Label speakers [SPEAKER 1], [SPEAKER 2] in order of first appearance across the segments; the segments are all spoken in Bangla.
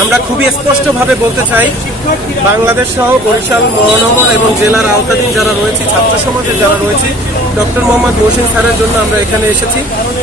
[SPEAKER 1] আমরা খুবই স্পষ্টভাবে বলতে চাই বাংলাদেশ সহ বরিশাল মহানগর এবং জেলার আওতাধীন যারা রয়েছে, ছাত্র সমাজের যারা রয়েছে, ডক্টর মোহাম্মদ মহসিন স্যারের জন্য আমরা এখানে এসেছি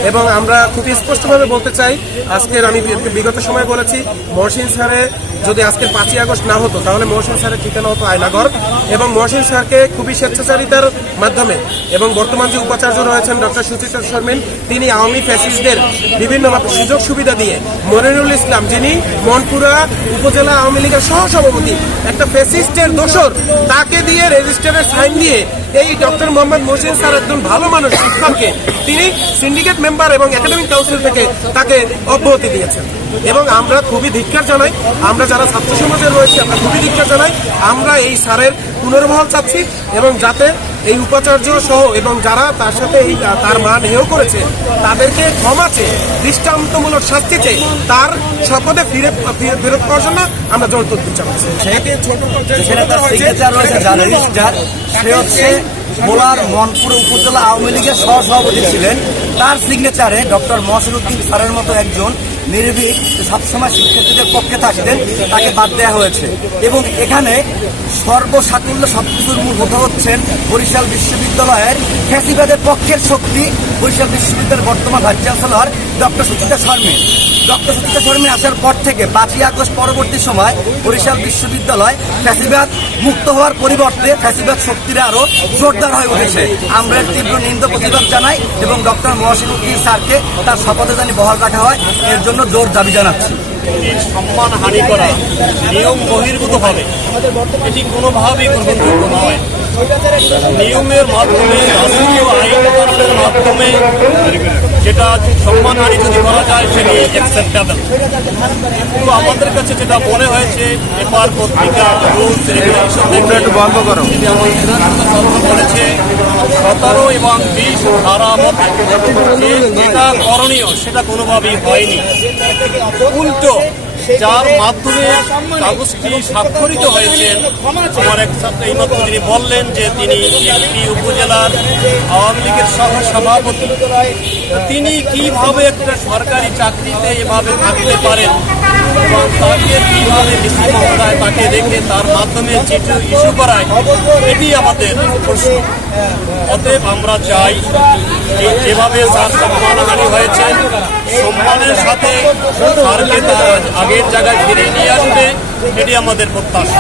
[SPEAKER 1] এবং আমরা খুবই স্পষ্টভাবে বলতে চাই, আজকের আমি বিগত সময় বলেছি, মহসিন স্যারে যদি আজকের পাঁচই আগস্ট না হতো, তাহলে মহসিন স্যারের ঠিকানা হতো আয়নাগর এবং মহসিন স্যারকে খুবই স্বেচ্ছাচারিতার মাধ্যমে এবং বর্তমান যে উপাচার্য রয়েছেন ডক্টর সুচিত্রা শর্মিন, তিনি আওয়ামী ফ্যাসিস্টদের বিভিন্ন সুযোগ সুবিধা দিয়ে মনিরুল ইসলাম, যিনি মনপুরা উপজেলা আওয়ামী লীগের সহসভাপতি একটা ফেসিস্টের দোষর, তাকে দিয়ে রেজিস্টারের সাইন দিয়ে এই ডক্টর মোহাম্মদ মোহসিন স্যার একজন ভালো মানুষ, শিক্ষককে তিনি সিন্ডিকেট মেম্বার এবং একাডেমিক কাউন্সিল থেকে তাকে অব্যাহতি দিয়েছেন। এবং আমরা খুবই ধিক্ষার জানাই, আমরা যারা ছাত্র সমাজে রয়েছে, আমরা খুবই ধিক্ষার জানাই, আমরা এই স্যারের পুনর্বহাল চাচ্ছি এবং যাতে এই উপাচার্য সহ এবং যারা তার সাথে এই তার মান হেয় করেছে তাদেরকে ক্ষমা চেয়ে দৃষ্টান্তমূলক শাস্তি চেয়ে তার শপথে ফিরে ফিরে- ফেরত পাওয়ার জন্য আমরা জোর তথ্য চাচ্ছি
[SPEAKER 2] সে হচ্ছে ভোলার মনপুর উপজেলা আওয়ামী লীগের সহসভাপতি ছিলেন। তার সিগনেচারে ডক্টর মহসিনুদ্দিন স্যারের মতো একজন নির্ভীক সবসময় শিক্ষার্থীদের পক্ষে থাকতেন, তাকে বাদ দেওয়া হয়েছে। এবং এখানে সর্বসাকুল্য সবকিছুর মূল কথা হচ্ছেন বরিশাল বিশ্ববিদ্যালয়ের খ্যাসিবাদের পক্ষের শক্তি। বরিশাল বিশ্ববিদ্যালয়ের বর্তমান vice chancellor doctor Suchita Sharmi. Doctor Suchita Sharmi আসার পর থেকে পাঁচই আগস্ট পরবর্তী সময় বরিশাল বিশ্ববিদ্যালয় ফ্যাসিবাদ মুক্ত হওয়ার পরিবর্তে ফ্যাসিবাদ শক্তিরা আরও জোরদার হয়ে উঠেছে। আমরা তীব্র নিন্দ প্রতিবাদ জানাই এবং ডক্টর মহসিন উদ্দিন স্যারকে তার শপথে জানি বহাল রাখা হয়। এর জন্য জোর দাবি জানাচ্ছি।
[SPEAKER 3] সম্মান হানি করা নিয়ম বহির্ভূত হবে। এটি কোনোভাবেই গ্রহণযোগ্য নয়। নিয়মের মাধ্যমে আইন মাধ্যমে যেটা সম্মানহানি যদি করা যায় সেটি অ্যাকসেপ্টেবল কিন্তু আমাদের কাছে যেটা মনে হয়েছে পেপার পত্রিকা রুলস রেগুলেশন বন্ধ করো। করেছে সতেরো এবং বিশ ধারা যেটা করণীয় সেটা কোনোভাবেই হয়নি। উল্টো যার মাধ্যমে কাগজটি স্বাক্ষরিত হয়েছে আমার এক ছাত্র এইমাত্র তিনি বললেন যে তিনি একটি উপজেলার আওয়ামী লীগের সহ সভাপতি। তিনি কীভাবে একটা সরকারি চাকরিতে এভাবে থাকতে পারেন? তাকে কীভাবে ডিসি মহোদয় তাকে রেখে তার মাধ্যমে চিঠি ইস্যু করায় এটি আমাদের প্রশ্ন অতএব আমরা চাই যেভাবে তার সম্মানহানি হয়েছে সম্মানের সাথে স্যারকে তার আগের জায়গায় ফিরে নিয়ে আসবে এটি আমাদের প্রত্যাশা